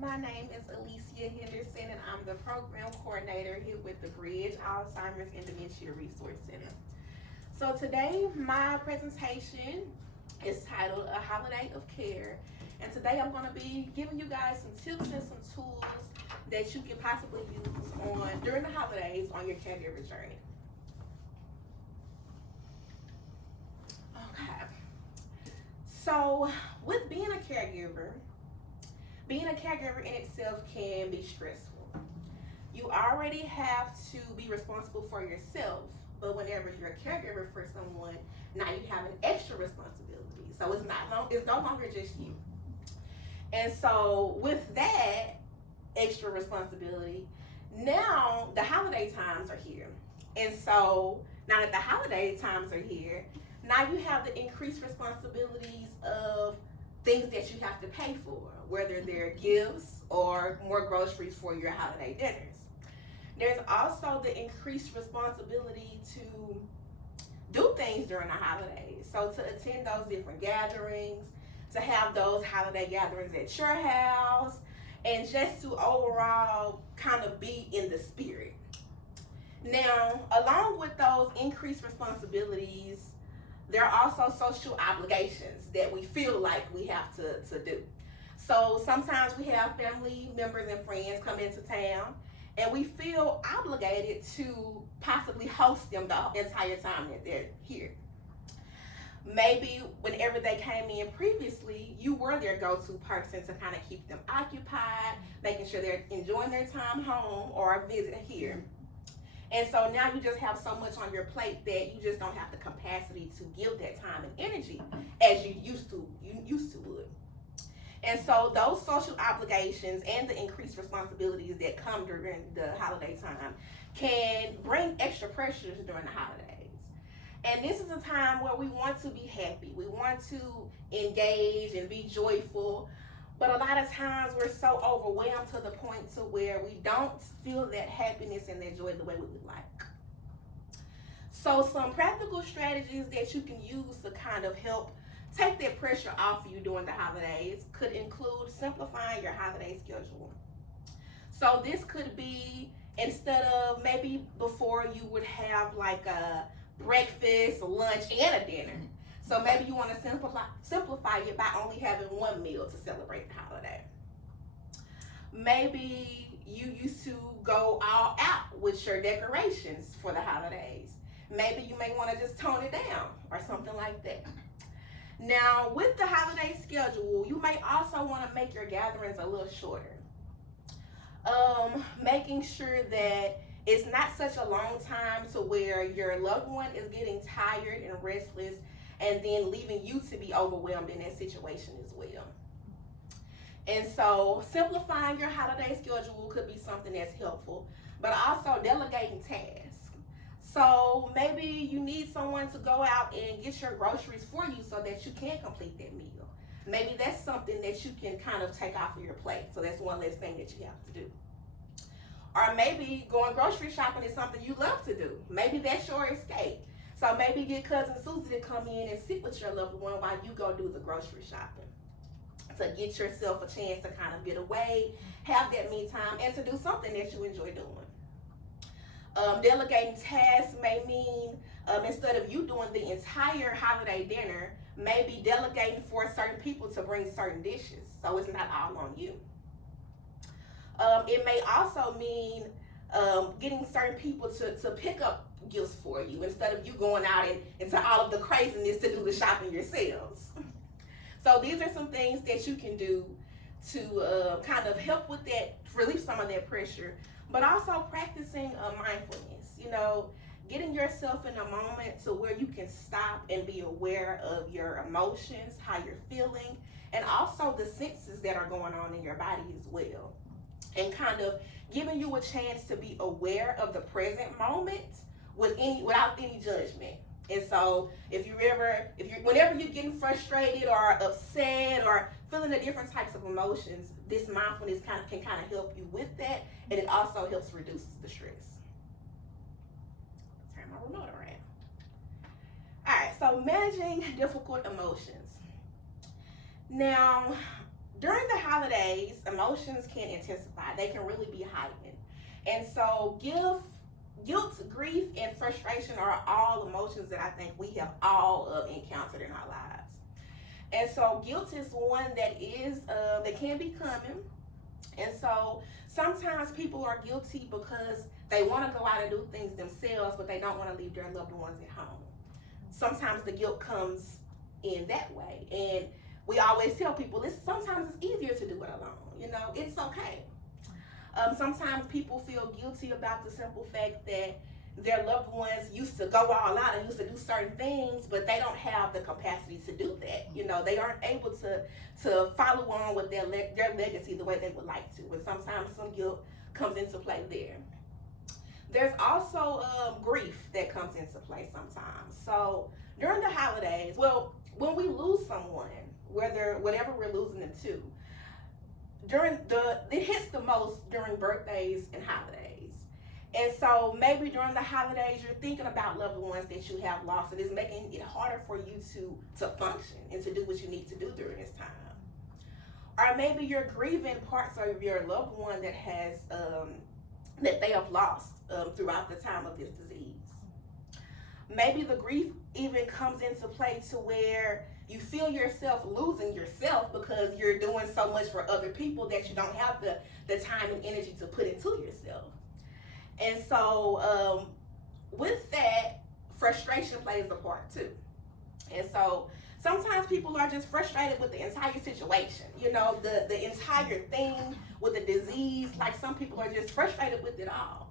My name is Alicia Henderson, and I'm the program coordinator here with the Bridge Alzheimer's and Dementia Resource Center. So today, my presentation is titled A Holiday of Care, and today I'm going to be giving you guys some tips and some tools that you can possibly use during the holidays on your caregiver journey. Okay. So with being a caregiver in itself can be stressful. You already have to be responsible for yourself, but whenever you're a caregiver for someone, now you have an extra responsibility. So it's no longer just you. And so with that extra responsibility, now the holiday times are here. And so now that the holiday times are here, now you have the increased responsibilities of things that you have to pay for, whether they're gifts or more groceries for your holiday dinners. There's also the increased responsibility to do things during the holidays. So to attend those different gatherings, to have those holiday gatherings at your house, and just to overall kind of be in the spirit. Now, along with those increased responsibilities, there are also social obligations that we feel like we have to do. So sometimes we have family members and friends come into town, and we feel obligated to possibly host them the entire time that they're here. Maybe whenever they came in previously, you were their go-to person to kind of keep them occupied, making sure they're enjoying their time home or a visit here. And so now you just have so much on your plate that you just don't have the capacity to give that time and energy as you used to would. And so those social obligations and the increased responsibilities that come during the holiday time can bring extra pressures during the holidays. And this is a time where we want to be happy. We want to engage and be joyful. But a lot of times we're so overwhelmed to the point to where we don't feel that happiness and that joy the way we would like. So some practical strategies that you can use to kind of help take that pressure off you during the holidays could include simplifying your holiday schedule. So this could be, instead of maybe before you would have like a breakfast, lunch, and a dinner. So maybe you want to simplify it by only having one meal to celebrate the holiday. Maybe you used to go all out with your decorations for the holidays. Maybe you may want to just tone it down or something like that. Now, with the holiday schedule, you may also want to make your gatherings a little shorter. Making sure that it's not such a long time to where your loved one is getting tired and restless and then leaving you to be overwhelmed in that situation as well. And so simplifying your holiday schedule could be something that's helpful, but also delegating tasks. So maybe you need someone to go out and get your groceries for you so that you can complete that meal. Maybe that's something that you can kind of take off of your plate. So that's one less thing that you have to do. Or maybe going grocery shopping is something you love to do. Maybe that's your escape. So maybe get Cousin Susie to come in and sit with your loved one while you go do the grocery shopping. To get yourself a chance to kind of get away, have that me time, and to do something that you enjoy doing. Delegating tasks may mean instead of you doing the entire holiday dinner, maybe delegating for certain people to bring certain dishes so it's not all on you. It may also mean getting certain people to pick up gifts for you instead of you going out into all of the craziness to do the shopping yourselves. So these are some things that you can do to kind of help with that, relieve some of that pressure, but also practicing mindfulness, getting yourself in a moment to where you can stop and be aware of your emotions, how you're feeling, and also the senses that are going on in your body as well. And kind of giving you a chance to be aware of the present moment without any judgment. And so whenever you're getting frustrated or upset or feeling the different types of emotions, this mindfulness can kind of help you with that, and it also helps reduce the stress. Turn my remote around. All right, so managing difficult emotions. Now, During the holidays, emotions can intensify. They can really be heightened. And so guilt, grief, and frustration are all emotions that I think we have all encountered in our lives. And so guilt is one that can be common. And so sometimes people are guilty because they want to go out and do things themselves, but they don't want to leave their loved ones at home. Sometimes the guilt comes in that way. And we always tell people sometimes it's easier to do it alone. It's okay. Sometimes people feel guilty about the simple fact that their loved ones used to go all out and used to do certain things, but they don't have the capacity to do that. They aren't able to follow on with their legacy the way they would like to. And sometimes some guilt comes into play there. There's also grief that comes into play sometimes. So during the holidays, well, when we lose someone, whatever we're losing them to, it hits the most during birthdays and holidays. And so maybe during the holidays you're thinking about loved ones that you have lost, and it's making it harder for you to function and to do what you need to do during this time. Or maybe you're grieving parts of your loved one that they have lost throughout the time of this disease. Maybe the grief even comes into play to where you feel yourself losing yourself because you're doing so much for other people that you don't have the time and energy to put into yourself. And so with that, frustration plays a part too. And so sometimes people are just frustrated with the entire situation, the entire thing with the disease. Like, some people are just frustrated with it all.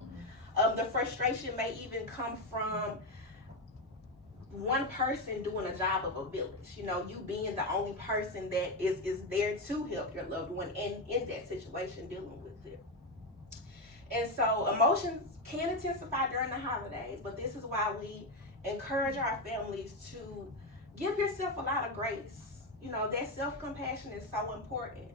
The frustration may even come from one person doing a job of a village, you being the only person that is there to help your loved one and in that situation dealing with it. And so emotions can intensify during the holidays, but this is why we encourage our families to give yourself a lot of grace. That self-compassion is so important.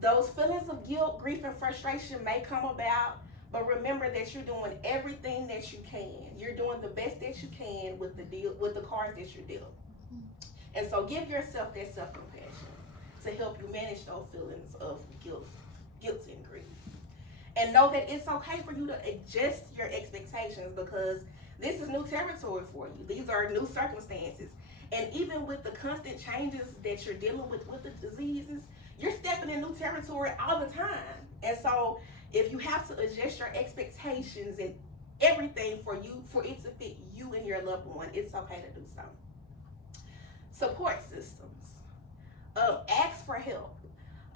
Those feelings of guilt, grief, and frustration may come about, but remember that you're doing everything that you can. You're doing the best that you can with the cards that you're dealt. And so give yourself that self-compassion to help you manage those feelings of guilt and grief. And know that it's okay for you to adjust your expectations, because this is new territory for you. These are new circumstances. And even with the constant changes that you're dealing with the diseases, you're stepping in new territory all the time. And so if you have to adjust your expectations and everything for it to fit you and your loved one, it's okay to do so. Support systems. Ask for help.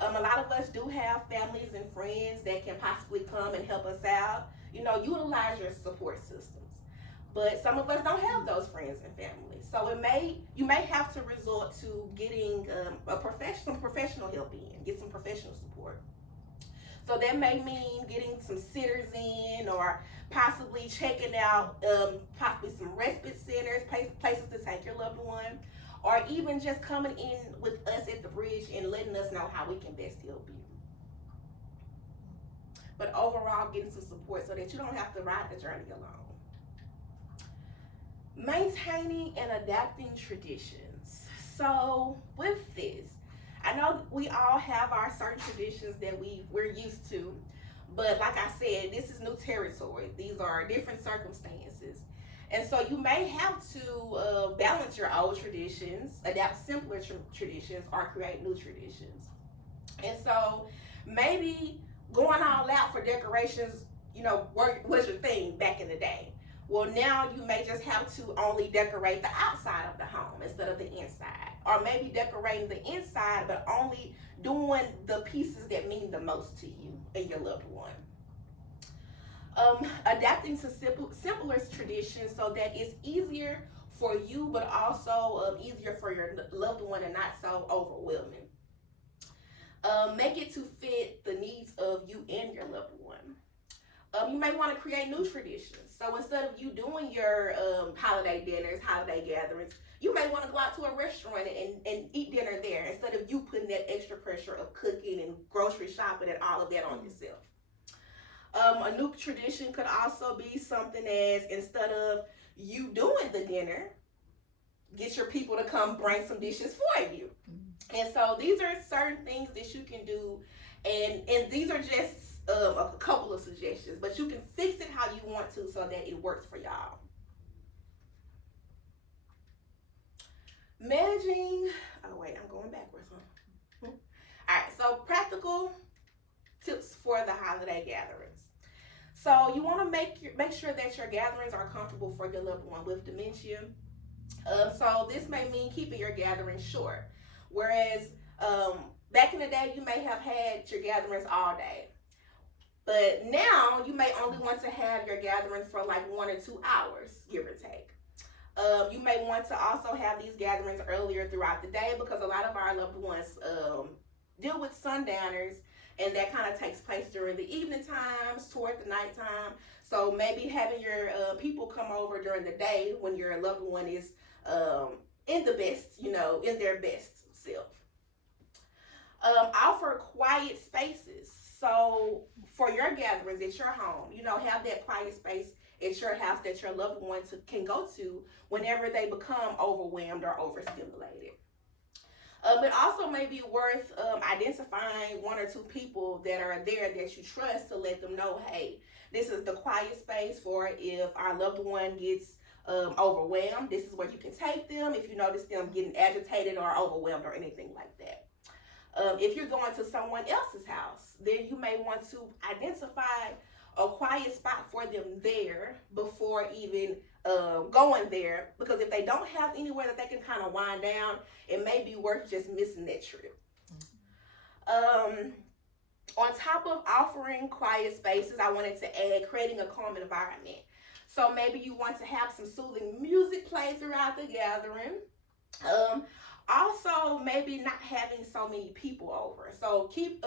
A lot of us do have families and friends that can possibly come and help us out. Utilize your support systems. But some of us don't have those friends and family. So you may have to resort to getting some professional help in, get some professional support. So that may mean getting some sitters in, or possibly checking out possibly some respite centers, places to take your loved one, or even just coming in with us at the bridge and letting us know how we can best help you. But overall, getting some support so that you don't have to ride the journey alone. Maintaining and adapting traditions. So with this, I know we all have our certain traditions that we're used to, but like I said, this is new territory. These are different circumstances. And so you may have to balance your old traditions, adapt simpler traditions, or create new traditions. And so maybe going all out for decorations, was your thing back in the day. Well, now you may just have to only decorate the outside of the home instead of the inside. Or maybe decorating the inside, but only doing the pieces that mean the most to you and your loved one. Adapting to simpler traditions so that it's easier for you, but also easier for your loved one and not so overwhelming. Make it to fit the needs of you and your loved one. You may want to create new traditions. So instead of you doing your holiday dinners, holiday gatherings, you may want to go out to a restaurant and eat dinner there instead of you putting that extra pressure of cooking and grocery shopping and all of that on yourself. A new tradition could also be something as, instead of you doing the dinner, get your people to come bring some dishes for you. And so these are certain things that you can do, and these are just a couple of suggestions, but you can fix it how you want to so that it works for y'all. Managing, oh wait, I'm going backwards, huh? All right, so practical tips for the holiday gatherings. So you want to make sure that your gatherings are comfortable for your loved one with dementia. So this may mean keeping your gatherings short. Whereas back in the day, you may have had your gatherings all day. But now you may only want to have your gatherings for like 1 or 2 hours, give or take. You may want to also have these gatherings earlier throughout the day, because a lot of our loved ones deal with sundowners, and that kind of takes place during the evening times, toward the nighttime. So maybe having your people come over during the day when your loved one is in the best, in their best self. Offer quiet spaces. So for your gatherings at your home, have that quiet space at your house that your loved ones can go to whenever they become overwhelmed or overstimulated. It also may be worth identifying 1 or 2 people that are there that you trust to let them know, hey, this is the quiet space for if our loved one gets overwhelmed. This is where you can take them if you notice them getting agitated or overwhelmed or anything like that. If you're going to someone else's house, then you may want to identify a quiet spot for them there before even going there, because if they don't have anywhere that they can kind of wind down, it may be worth just missing that trip. On top of offering quiet spaces, I wanted to add creating a calm environment. So maybe you want to have some soothing music play throughout the gathering. Also, maybe not having so many people over. So keep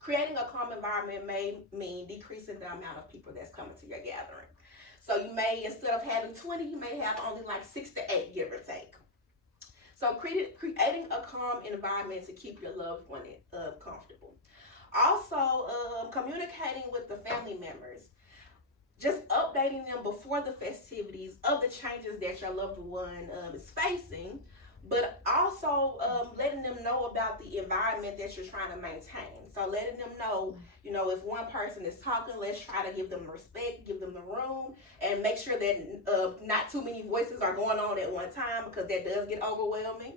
creating a calm environment may mean decreasing the amount of people that's coming to your gathering. So you may, instead of having 20, you may have only like 6 to 8, give or take. So creating a calm environment to keep your loved one comfortable. Also, communicating with the family members. Just updating them before the festivities of the changes that your loved one is facing, but also letting them know about the environment that you're trying to maintain. So letting them know, if one person is talking, let's try to give them respect, give them the room, and make sure that not too many voices are going on at one time, because that does get overwhelming.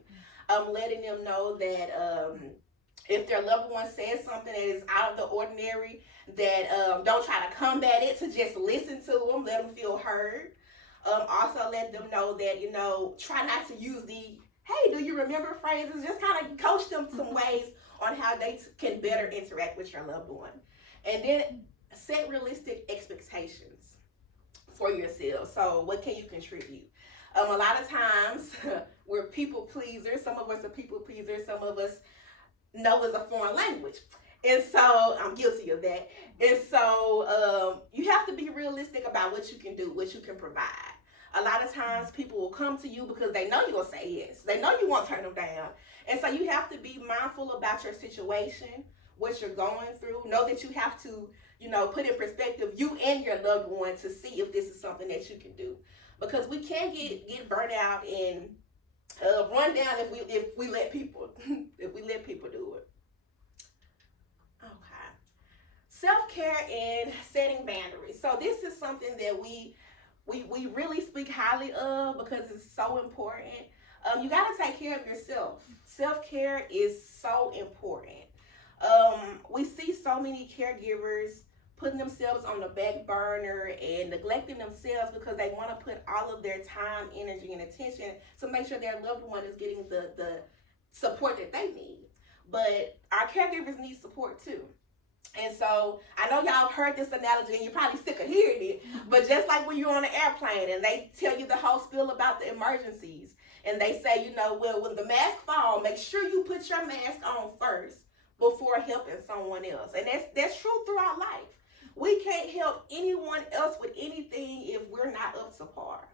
Letting them know that if their loved one says something that is out of the ordinary, that don't try to combat it, to just listen to them, let them feel heard. Also let them know that, try not to use the, hey, do you remember phrases? Just kind of coach them some ways on how they can better interact with your loved one. And then set realistic expectations for yourself. So what can you contribute? A lot of times we're people pleasers. Some of us are people pleasers. Some of us know is a foreign language. And so I'm guilty of that. And so you have to be realistic about what you can do, what you can provide. A lot of times people will come to you because they know you're going to say yes. They know you won't turn them down. And so you have to be mindful about your situation, what you're going through. Know that you have to, put in perspective you and your loved one to see if this is something that you can do. Because we can get burnt out and run down if we let people if we let people do it. Okay. Self-care and setting boundaries. So this is something that we really speak highly of because it's so important. You got to take care of yourself. Self-care is so important. We see so many caregivers putting themselves on the back burner and neglecting themselves because they want to put all of their time, energy, and attention to make sure their loved one is getting the support that they need. But our caregivers need support too. And so I know y'all have heard this analogy and you're probably sick of hearing it, but just like when you're on an airplane and they tell you the whole spiel about the emergencies and they say, well, when the mask falls, make sure you put your mask on first before helping someone else. And that's true throughout life. We can't help anyone else with anything if we're not up to par.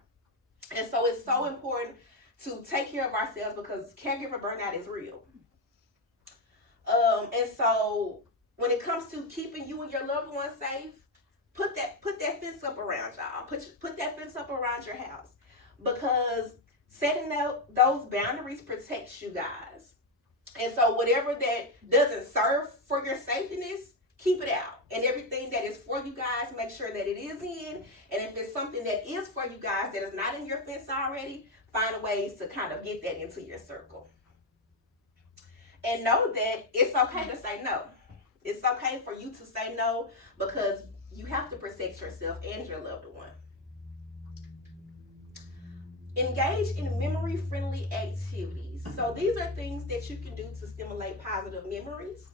And so it's so important to take care of ourselves because caregiver burnout is real. And so when it comes to keeping you and your loved ones safe, put that fence up around y'all. Put that fence up around your house, because Setting out those boundaries protects you guys. And so whatever that doesn't serve for your safetyness, keep it out. And everything that is for you guys, make sure that it is in. And if it's something that is for you guys that is not in your fence already, find ways to kind of get that into your circle. And know that it's okay to say no. It's okay for you to say no, because you have to protect yourself and your loved one. Engage in memory-friendly activities. So these are things that you can do to stimulate positive memories.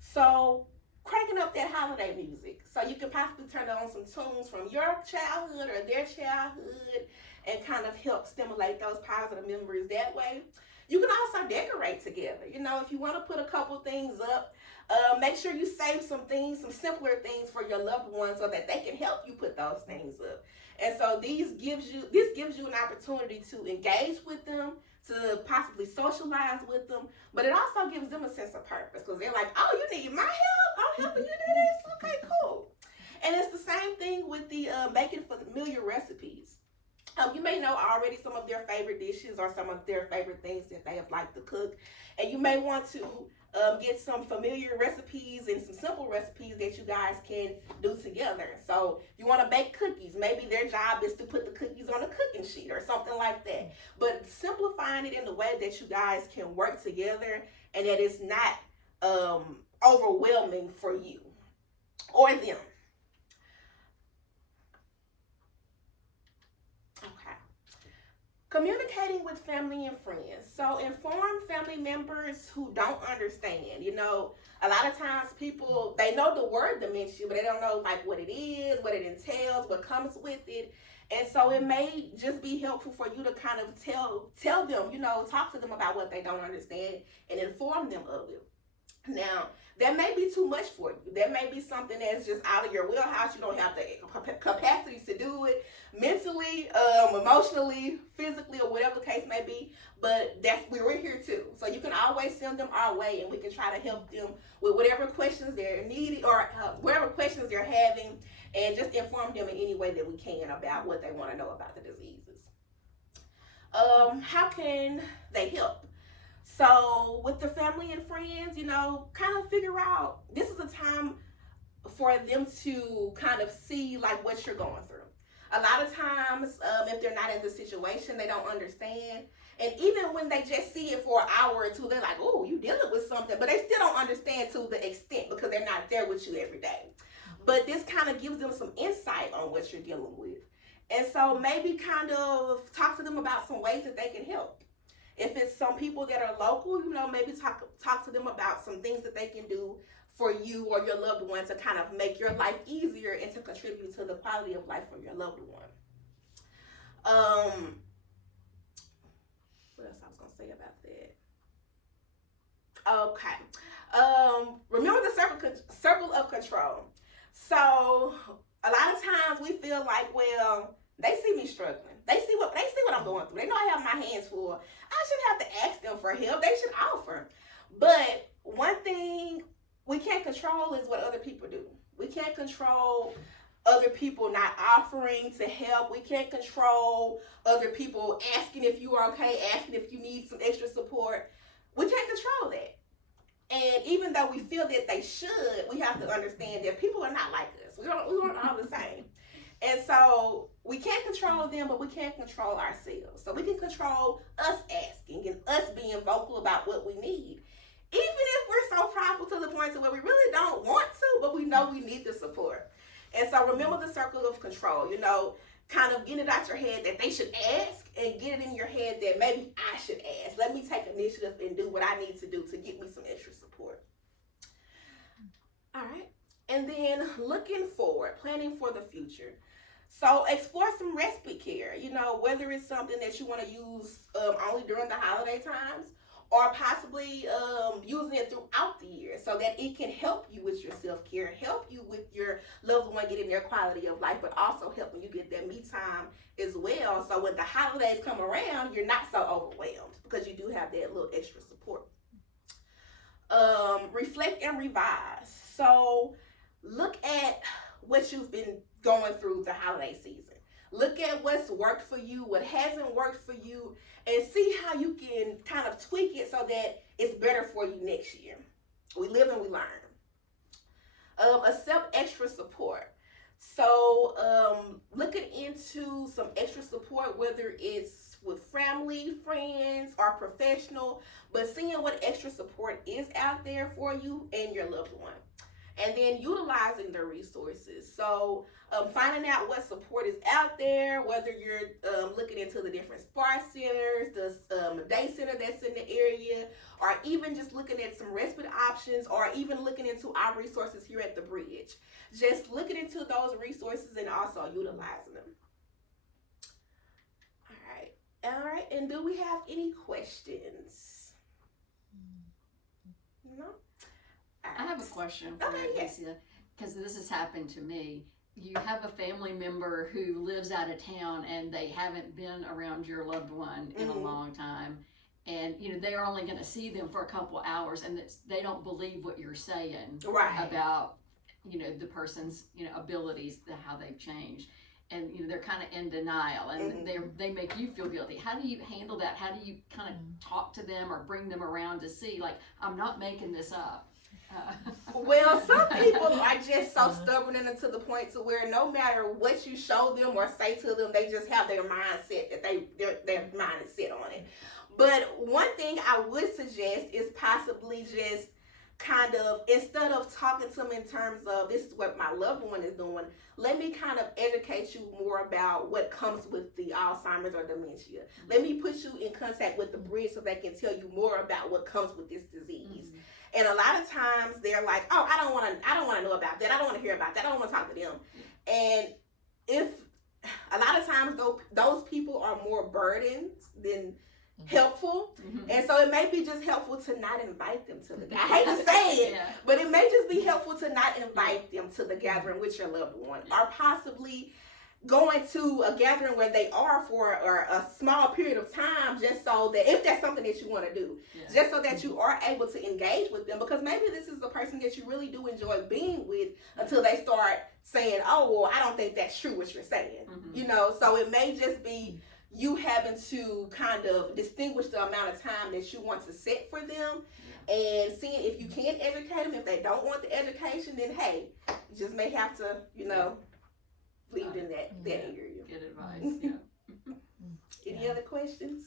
So cranking up that holiday music. So you can possibly turn on some tunes from your childhood or their childhood and kind of help stimulate those positive memories that way. You can also decorate together. You know, if you want to put a couple things up, make sure you save some things, some simpler things for your loved ones so that they can help you put those things up. And so this gives you an opportunity to engage with them, to possibly socialize with them, but it also gives them a sense of purpose, because they're like, oh, you need my help? I'm helping you do this? Okay, cool. And it's the same thing with the making familiar recipes. You may know already some of their favorite dishes or some of their favorite things that they have liked to cook, and you may want to get some familiar recipes and some simple recipes that you guys can do together. So you want to bake cookies. Maybe their job is to put the cookies on a cooking sheet or something like that. But simplifying it in a way that you guys can work together and that it's not overwhelming for you or them. Communicating with family and friends. So inform family members who don't understand. You know, a lot of times people, they know the word dementia, but they don't know like what it is, what it entails, what comes with it. And so it may just be helpful for you to kind of tell them, you know, talk to them about what they don't understand and inform them of it. Now, that may be too much for you. That may be something that's just out of your wheelhouse. You don't have the capacities to do it mentally, emotionally, physically, or whatever the case may be. But we're here too. So you can always send them our way, and we can try to help them with whatever questions they're needing or whatever questions they're having, and just inform them in any way that we can about what they want to know about the diseases. How can they help? So with the family and friends, you know, kind of figure out, this is a time for them to kind of see like what you're going through. A lot of times, if they're not in the situation, they don't understand. And even when they just see it for an hour or two, they're like, oh, you dealing with something. But they still don't understand to the extent because they're not there with you every day. But this kind of gives them some insight on what you're dealing with. And so maybe kind of talk to them about some ways that they can help. If it's some people that are local, you know, maybe talk to them about some things that they can do for you or your loved one to kind of make your life easier and to contribute to the quality of life for your loved one. What else I was going to say about that? Okay. Remember the circle of control. So a lot of times we feel like, well, they see me struggling. They see what I'm going through. They know I have my hands full. I shouldn't have to ask them for help. They should offer. But one thing we can't control is what other people do. We can't control other people not offering to help. We can't control other people asking if you're okay, asking if you need some extra support. We can't control that. And even though we feel that they should, we have to understand that people are not like us. We aren't all the same. And so we can't control them, but we can't control ourselves. So we can control us asking and us being vocal about what we need. Even if we're so prideful to the point to where we really don't want to, but we know we need the support. And so remember the circle of control, you know, kind of get it out your head that they should ask and get it in your head that maybe I should ask. Let me take initiative and do what I need to do to get me some extra support. All right. And then looking forward, planning for the future. So explore some respite care, you know, whether it's something that you want to use only during the holiday times or possibly using it throughout the year so that it can help you with your self-care, help you with your loved one getting their quality of life, but also helping you get that me time as well. So when the holidays come around, you're not so overwhelmed because you do have that little extra support. Reflect and revise. So look at what you've been going through the holiday season. Look at what's worked for you, what hasn't worked for you, and see how you can kind of tweak it so that it's better for you next year. We live and we learn. Accept extra support. So looking into some extra support, whether it's with family, friends, or professional, but seeing what extra support is out there for you and your loved one. And then utilizing the resources. So finding out what support is out there, whether you're looking into the different SPAR centers, the day center that's in the area, or even just looking at some respite options, or even looking into our resources here at the Bridge. Just looking into those resources and also utilizing them. All right. And do we have any questions? No? I have a question for you, Alicia, because this has happened to me. You have a family member who lives out of town and they haven't been around your loved one in a long time. And, they're only going to see them for a couple hours, and they don't believe what you're saying about, the person's, abilities, how they've changed. And, they're kind of in denial, and they make you feel guilty. How do you handle that? How do you kind of talk to them or bring them around to see, like, I'm not making this up? Well, some people are just so stubborn and to the point to where no matter what you show them or say to them, they just have their mindset that their mind is set on it. But one thing I would suggest is possibly just kind of, instead of talking to them in terms of this is what my loved one is doing, let me kind of educate you more about what comes with the Alzheimer's or dementia. Let me put you in contact with the Bridge so they can tell you more about what comes with this disease. And a lot of times they're like, oh, I don't want to know about that. I don't want to hear about that. I don't want to talk to them. And if a lot of times those people are more burdens than helpful. And so it may be just helpful to not invite them to the, I hate to say it, but it may just be helpful to not invite them to the gathering with your loved one, or possibly going to a gathering where they are for a small period of time, just so that if that's something that you want to do, just so that you are able to engage with them, because maybe this is the person that you really do enjoy being with until they start saying, oh, well, I don't think that's true what you're saying, so it may just be you having to kind of distinguish the amount of time that you want to set for them, and seeing if you can educate them. If they don't want the education, then hey, you just may have to, leave in that area. Good advice. Any other questions?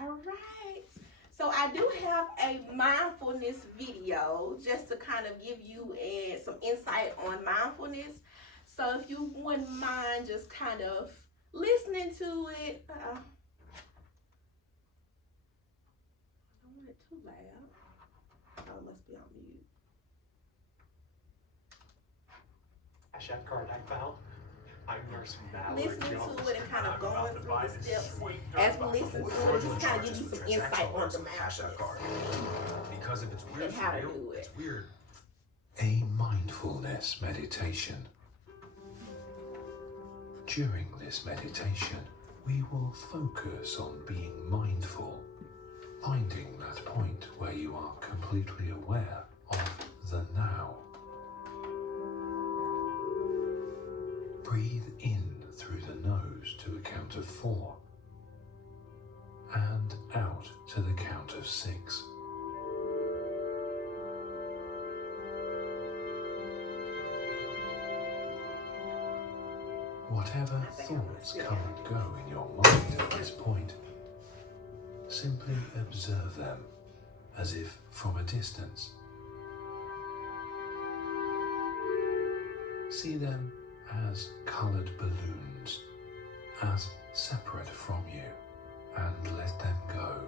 All right. So I do have a mindfulness video just to kind of give you some insight on mindfulness. So if you wouldn't mind just kind of listening to it. I don't want it too loud. Oh, it must be on mute. Chat card I found. I'm Nurse Mallory. Listening to it and kind of going through the steps as we listen to it, just kind of give you some insight on the mindfulness. Because if it's weird, and how to do it. It's weird. A mindfulness meditation. During this meditation, we will focus on being mindful, finding that point where you are completely aware of the now. Breathe in through the nose to a count of 4 and out to the count of 6. Whatever thoughts come and go in your mind at this point, simply observe them as if from a distance. See them as coloured balloons, as separate from you, and let them go.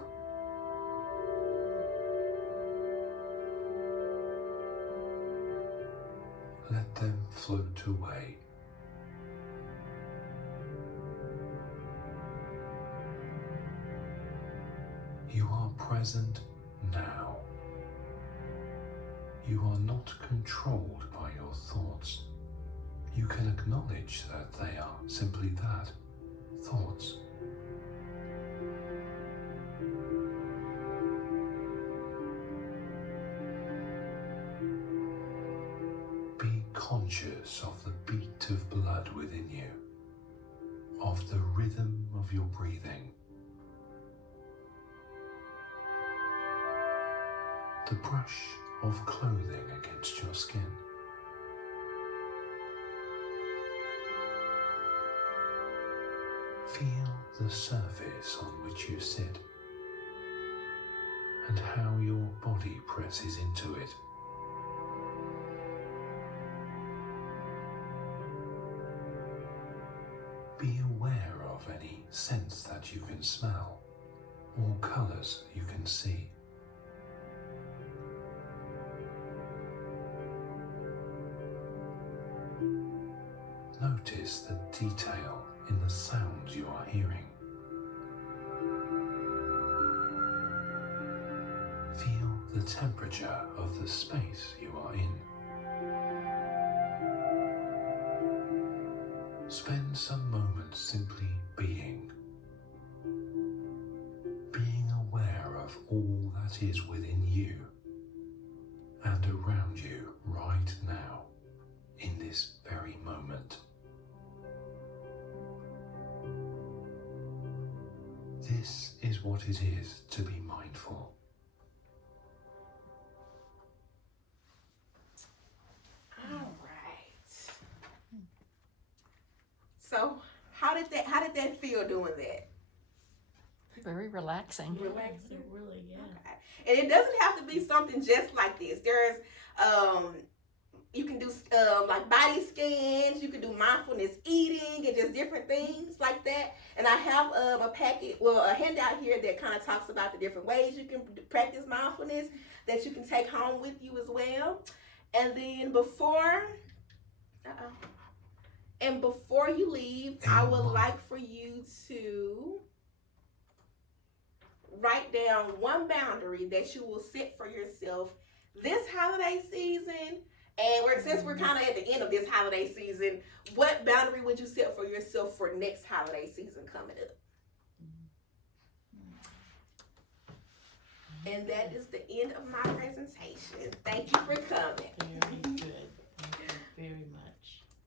Let them float away. You are present now. You are not controlled by your thoughts. You can acknowledge that they are simply that, thoughts. Be conscious of the beat of blood within you, of the rhythm of your breathing, the brush of clothing against your skin. Feel the surface on which you sit and how your body presses into it. Be aware of any scents that you can smell or colours you can see. Notice the detail in the sounds you are hearing. Feel the temperature of the space you are in. Spend some moments simply being aware of all that is within you and around you right now, in this very moment. This is what it is to be mindful. All right. So, how did that feel doing that? Very relaxing. Relaxing. It really, yeah. Okay. And it doesn't have to be something just like this. There's you can do like body scans, you can do mindfulness eating and just different things like that. And I have a handout here that kind of talks about the different ways you can practice mindfulness that you can take home with you as well. And then before you leave, I would like for you to write down one boundary that you will set for yourself this holiday season. And since we're kind of at the end of this holiday season, what boundary would you set for yourself for next holiday season coming up? And that is the end of my presentation. Thank you for coming. Very good. Thank you very much.